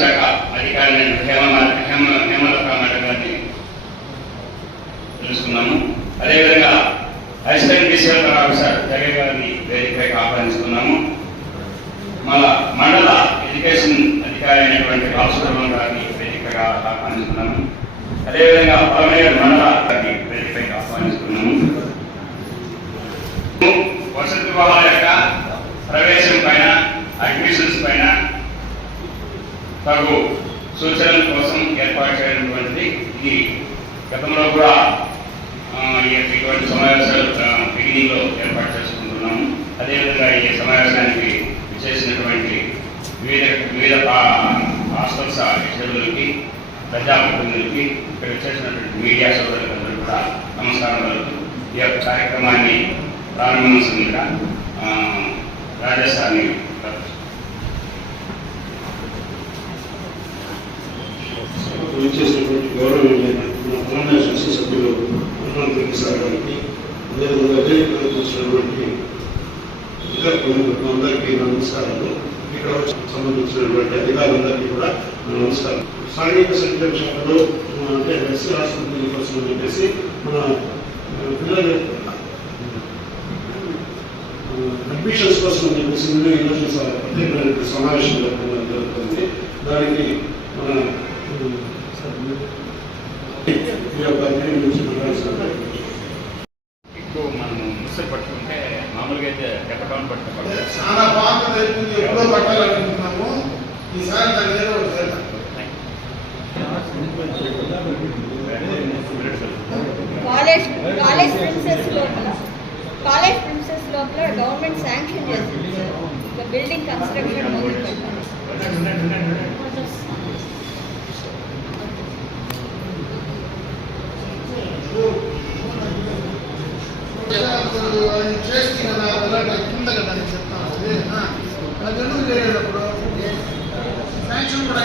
శాఖ అధికారి హేమలత మేడం గారిని తెలుసుకున్నాము. అదేవిధంగా అసిస్టెంట్ డిస్ట్రిక్ట్ ఆఫీసర్ జగన్ గారిని వేదికపైకి ఆహ్వానిస్తున్నాము. మన మండల ఎడ్యుకేషన్ అధికారి అయినటువంటి రామసుబ్రహ్మణ్యం గారిని వేదికగా ఆహ్వానిస్తున్నాము. అదేవిధంగా పలమనేరు మండల గారిని వేదికపైకి ఆహ్వానిస్తున్నాము. వసతి గృహాల యొక్క ప్రవేశం పైన అడ్మిషన్స్ పైన తగు సూచనల కోసం ఏర్పాటు చేయనటువంటిది. ఇది గతంలో కూడా ఇటువంటి సమావేశాలు బిగినింగ్ లో ఏర్పాటు చేసుకుంటున్నాము. అదేవిధంగా ఈ సమావేశానికి చేసినటువంటి వివిధ హాస్టల్స్ అధికారులకి, ప్రజాప్రతినిధులకి, ఇక్కడ చేసినటువంటి మీడియా సోదరులందరూ కూడా నమస్కారాలు. ఈ యొక్క కార్యక్రమాన్ని ప్రారంభించగా రాజస్థాన్ చేసినటువంటి గౌరవమైన తెలంగాణ శాసనసభ్యులు సార్ గారికి, అదేవిధంగా వేదికలకు వచ్చినటువంటి ఇతర ప్రముఖులకు అందరికీ నమస్కారాలు. ఇక్కడ సంబంధించినటువంటి అధికారులందరికీ కూడా నమస్కారం. సాంఘిక సంక్షేమ శాఖలో అంటే ఎస్సీ హాస్పిటల్ కోసం అని చెప్పేసి మన పిల్లలు అడ్మిషన్స్ కోసం అని చెప్పేసి ఈరోజు ప్రత్యేకమైన సమావేశం జరుగుతుంది. దానికి మన మనం ముసలు పట్టుకుంటే మామూలుగా అయితే ఎక్కడౌన్ పట్టుకోవాలి. చాలా బాగా ఎప్పుడో పట్టాలనుకుంటున్నాము. ఈసారి కాలేజ్ ప్రిన్సెస్ లోపల గవర్నమెంట్ శాంక్షన్ చేసింది. బిల్డింగ్ కన్స్ట్రక్షన్ మొదలు పెట్టాలి. చేస్తే కదా కింద కదా అని చెప్తాను. అది ఎందుకు చేయలేటప్పుడు శాంక్షన్ కూడా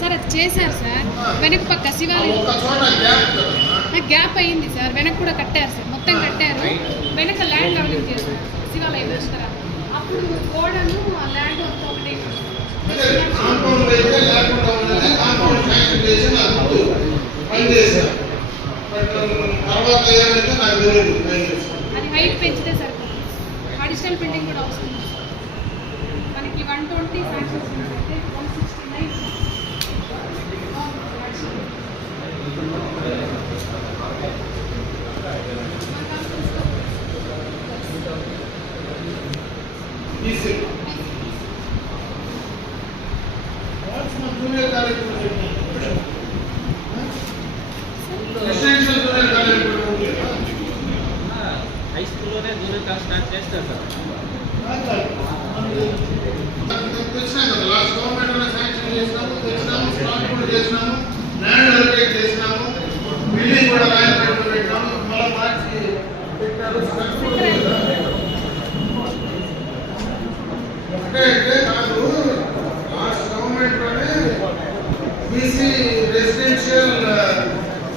సార్ అది చేశారు సార్. వెనక పక్క శివాలయం గ్యాప్ అయింది సార్. వెనక కూడా కట్టారు సార్, మొత్తం కట్టారు. వెనక ల్యాండ్ డెవలప్ చేశారు శివాలయం దగ్గర. అప్పుడు గోడను ఆ ల్యాండ్ ఒకటి అది హైట్ పెంచితే సరిపోతుంది. అడిషనల్ బిల్డింగ్ కూడా అవసరం. మనకి 120 శాంక్షన్స్ అంటే 169 జూనియర్ కాలేజ్ హై స్కూల్లోనే జూనియర్ క్లాస్ స్టార్ట్ చేస్తారు సార్. తెచ్చినాం కదా, లాస్ట్ గవర్నమెంట్లోనే శాంక్షన్ చేసినాము, స్టార్ట్ కూడా చేసినాము, ల్యాండ్ అలొకేట్ చేసినాము, బిల్డింగ్ కూడా రాయలపేటలో పెట్టినాము, మళ్ళీ మార్చి పెట్టారు. అంటే కాదు, లాస్ట్ గవర్నమెంట్లోనే BC residential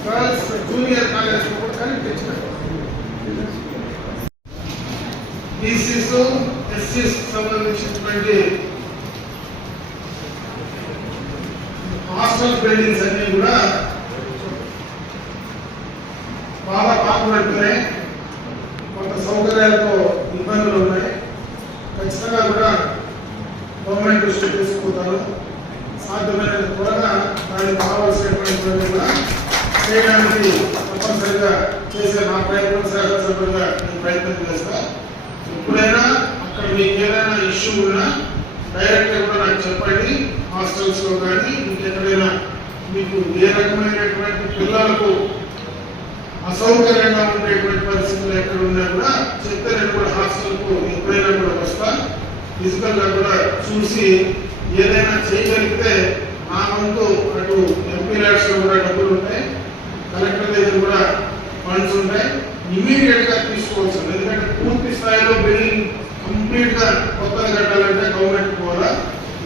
girls junior college కూడా కలిపి తెచ్చినారు. బీసీస్ ఎస్సీస్ సంబంధించినటువంటి హాస్టల్ బిల్డింగ్స్ అన్ని కూడా బాగా పాపులర్. కొంత సౌకర్యాలతో ఇబ్బందులు ఉన్నాయి. ఖచ్చితంగా కూడా గవర్నమెంట్ దృష్టి తీసుకుంటారు. సాధ్యమైన త్వరగా దానికి కావాల్సినటువంటి కూడా చేయడానికి తప్పనిసరిగా చేసే నా ప్రయత్నం శాసనసభ్యులుగా నేను ప్రయత్నం చేస్తా. ఎప్పుడైనా అక్కడ మీకు ఏదైనా ఇష్యూ ఉన్నా డైరెక్ట్గా కూడా నాకు చెప్పండి. హాస్టల్స్లో కానీ ఇంకెక్కడైనా మీకు ఏ రకమైనటువంటి పిల్లలకు అసౌకర్యంగా ఉండేటువంటి పరిస్థితులు ఎక్కడ ఉన్నా కూడా చెప్తే నేను కూడా హాస్టల్కు ఎప్పుడైనా కూడా వస్తా. ఫిజికల్గా కూడా చూసి ఏదైనా చేయగలిగితే నా వంతు అటు ఎంపీ ల్యాడ్స్లో కూడా డబ్బులు ఉంటాయి, కలెక్టర్ దగ్గర కూడా ఫండ్స్ ఉంటాయి. ఇమీడియట్ గా తీసుకోవాల్సింది. ఎందుకంటే పూర్తి స్థాయిలో బిల్డింగ్ కంప్లీట్ గా కొత్తగా కట్టాలంటే గవర్నమెంట్ కూడా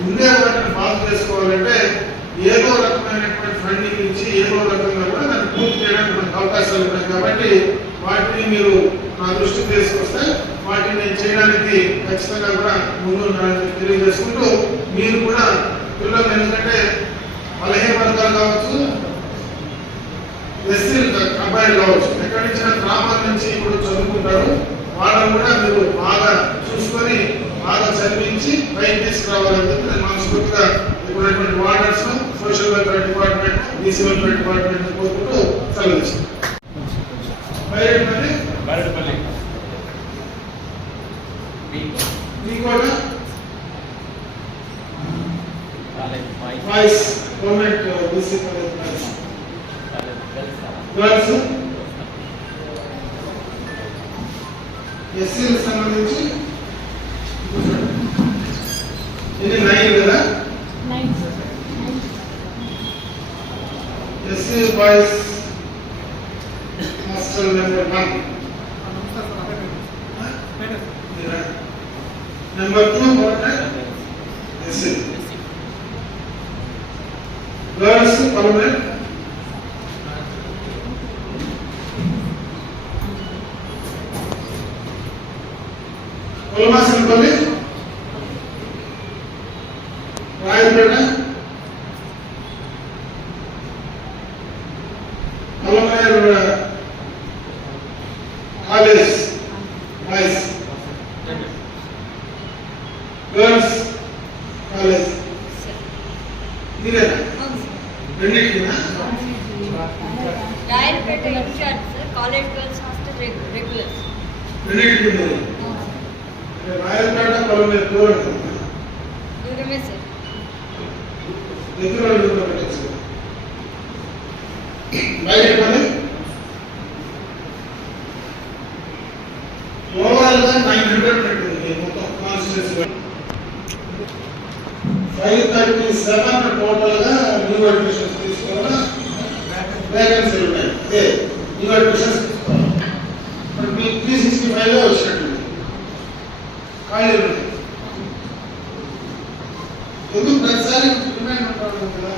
ఉండే వాటిని బాగు చేసుకోవాలంటే ఏదో రకమైనటువంటి ఫండింగ్ ఇచ్చి ఏదో రకంగా కూడా దాన్ని పూర్తి చేయడానికి మనకు అవకాశాలు ఉన్నాయి. కాబట్టి వాటిని మీరు నా దృష్టికి తీసుకొస్తే వాటిని నేను చేయడానికి ఖచ్చితంగా కూడా ముందు తెలియజేసుకుంటూ మీరు కూడా పిల్లలు ఎందుకంటే బలహీన వర్గాలు కావచ్చు, ఎస్సీ అబ్బాయిలు కావచ్చు, ఎక్కడి నుంచి గ్రామాల నుంచి ఇప్పుడు చదువుకుంటారు, వాళ్ళని కూడా మీరు బాగా చూసుకొని బాగా చదివించి పైకి తీసుకురావాలని చెప్పి నేను మనస్ఫూర్తిగా ఇప్పుడున్నటువంటి warders, social welfare department, BC welfare department కోరుకుంటూ సెలవు తీసుకుంటాం. బైరెడ్పల్లి కూడా voice government BC college girls ఎస్సీలకు సంబంధించి ఇది 9 కదా, SC boys hostel number 1, number 2 SC girls permanent, Kolamasanapalli, Rayapeta, Alamaneru college boys, girls college ఇదేనా రెండింటినా? Rayalapeta incharge sir, college girls hostel regulars రెండింటికి రాయలపేట పొలమే దూరం దూరమే సార్. దగ్గర పెట్టచ్చు. బయటపడి ఓవరాల్ గా 900 పెట్టింది మొత్తం కాన్స్టిట్యూన్సీ. 537 టోటల్ గా న్యూ అడ్మిషన్స్ తీసుకోవాలా, వేకెన్సీలు ఉన్నాయి. అదే న్యూ అడ్మిషన్స్ తీసుకోవాలి. ఇప్పుడు మీ 365 లో వచ్చినట్టు ఖాళీలు ఉన్నాయి. ఎందుకు ప్రతిసారి డిమాండ్ ఉంటాడు కదా,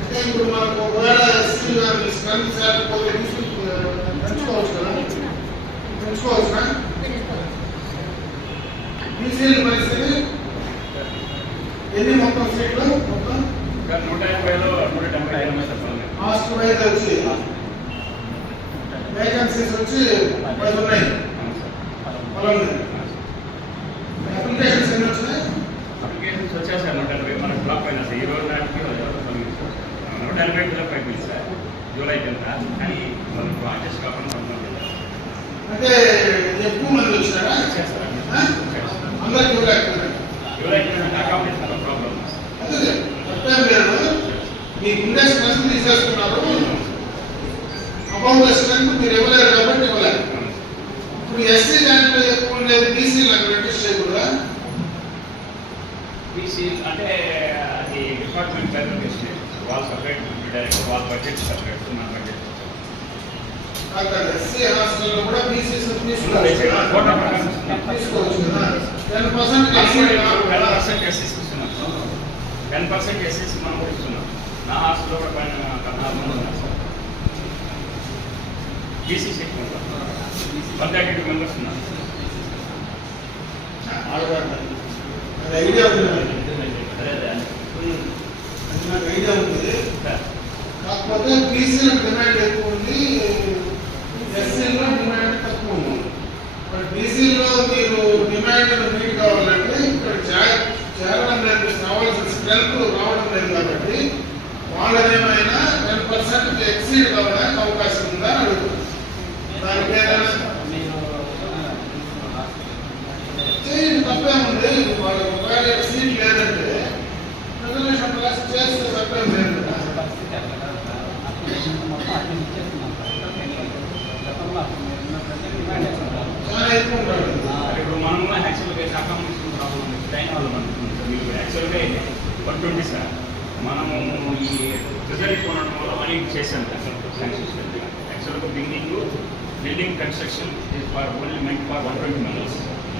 అంటే ఇప్పుడు మనకు ఒకవేళ ఎస్సీ గారిని స్ట్రెంత్ లేకపోతే పెంచుకోవచ్చు కదా, పెంచుకోవచ్చునా? బీసీల పరిస్థితి ఎన్ని మొత్తం సీట్లు? మొత్తం 180లో 175 హాస్టల్ వైజ్ వచ్చి వేకెన్సీస్ వచ్చి 10 ఉన్నాయి. అప్లికేషన్స్ ఎన్ని వచ్చినాయి? అప్లికేషన్స్ వచ్చేసారు 180. మనకు బ్లాక్ అయినా సార్ ఈ రోజు నాటికి 180 బ్లాక్ అయిపోయింది సార్ జూలై 10th. కానీ మనకు అడ్జస్ట్ కాకుండా అంటే ఎక్కువ మంది వచ్చినారా? అందరికి జూలై 10th అకామిడేషన్ ప్రాబ్లం. అదే అర్థం లేదు. మీకు ఉండే స్ట్రెంత్ తీసేసుకున్నారు, అకౌంట్ స్ట్రెంత్ మీరు ఇవ్వలేరు కాబట్టి ఇవ్వలేరు. ఇప్పుడు ఎస్సీ దాంట్లో ఎక్కువ ఉండేది బీసీలకు రిజిస్టర్ చేయకూడదా? బీసీ అంటే అది డిపార్ట్మెంట్ పేరు వాళ్ళు సపరేట్, డైరెక్ట్ వాళ్ళ బడ్జెట్ సపరేట్, మన బడ్జెట్ అక్కడ ఎస్సీ హాస్టల్లో కూడా బీసీ తీసుకోవచ్చు కదా. 10% ఎస్సీస్ ఇస్తున్నాం, 10% ఎస్సీస్ మనం కూడా ఇస్తున్నాం. నా హాస్టల్లో కూడా పైన 14 మంది ఉన్నారు సార్. బీసీసీ ఎక్కువ 132 మెంబర్స్ ఉన్నారు. అది ఐడియా ఉంది, అదే అది నాకు ఐడియా ఉంది. కాకపోతే బీసీలకు డిమాండ్ ఎక్కువ ఉంది, ఎస్సీలో డిమాండ్ తక్కువ ఉంది. మరి బీసీలో మీరు డిమాండ్ మీట్ కావాలంటే ఇక్కడ చేరడం లేదు, కావాల్సిన స్ట్రెంత్ రావడం లేదు కాబట్టి వాళ్ళదేమైనా 10% ఎక్సీడ్ కావడానికి అవకాశం ఉందా అని అడుగుతుంది. దానికి ఏదైనా చేయండి, తప్పేముంది. వాళ్ళకి ఒకవేళ సీట్ లేదంటే రిజర్వేషన్ క్లాస్ చేస్తే తప్పేం లేదు కదా. చాలా ఎక్కువ ఉంటాడు. ఇప్పుడు మనము యాక్చువల్గా అకామిడేషన్ ప్రాబ్లం టైం వల్ల మనకు యాక్చువల్గా 120 సార్. మనము ఈ రిజల్ట్ కొనడం వల్ల మనీ చేశాం యాక్చువల్గా building construction is for only meant for 120 members.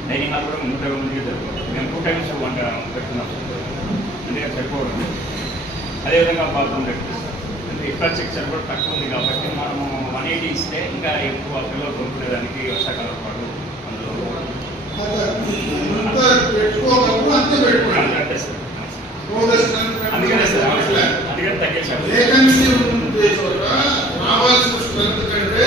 Dining hall కూడా 120 మందికి జరుగుతుంది. మేము 2 times పెడుతున్నాం, అందుకే సరిపోవడం. అదేవిధంగా బాత్రూమ్ కట్టిస్తాం. ఇన్ఫ్రాస్ట్రక్చర్ కూడా తక్కువ ఉంది కాబట్టి మనము 180 ఇస్తే ఇంకా ఎక్కువ పిల్లలు కొనుక్కునేదానికి వర్షాకాలం పాటు అందులో ఎంత పెట్టుకోగలరు అంతే పెట్టుకోండి. అంతే సార్. బోగస్ అందుకనే సార్ అందుకని తగ్గేసాము. వేకెన్సీ ఉండే చోట రావాల్సిన స్ట్రెంత్ కంటే